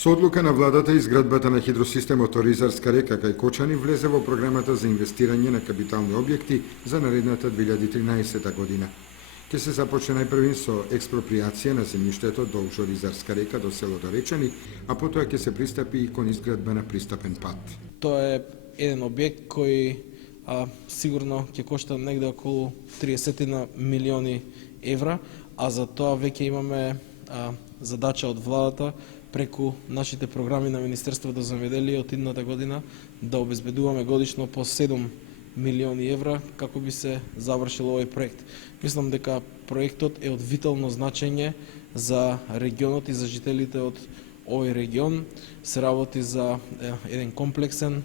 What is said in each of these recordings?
Со одлука на владата, изградбата на хидросистемот Оризарска река кај Кочани влезе во програмата за инвестирање на капитални објекти за наредната 2013 година. Ќе се започне најпрвин со експроприација на земјиштето долж Оризарска река до селото Речани, а потоа ќе се пристапи и кон изградба на пристапен пат. Тоа е еден објект кој сигурно ќе кошта негде околу 30 милиони евра, а за тоа веќе имаме задача од владата преку нашите програми на Министерството за земјоделие од идната година да обезбедуваме годишно по 7 милиони евра како би се завршил овој проект. Мислам дека проектот е од витално значење за регионот и за жителите од овој регион. Се работи за еден комплексен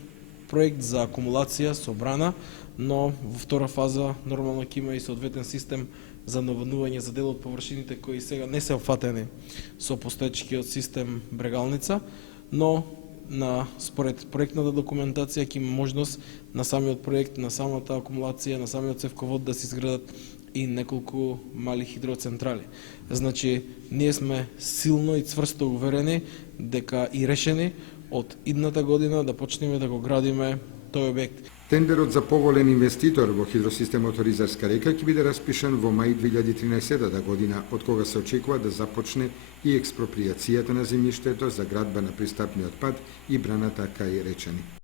проект за акумулација со брана, но во втора фаза нормално ќе има и соодветен систем за наводнување за дел од површините кои сега не се опфатени со постоечкиот систем брегалница, но според проектната документација ќе има можност на самиот проект, на самата акумулација, на самиот цевковод да се изградат и неколку мали хидроцентрали. Значи, ние сме силно и цврсто уверени дека и решени од идната година да почнеме да го градиме тој објект. Тендерот за поволен инвеститор во хидросистемот Оризарска река ќе биде распишан во мај 2013 година, од кога се очекува да започне и експроприацијата на земјиштето за градба на пристапниот пат и браната кај Речани.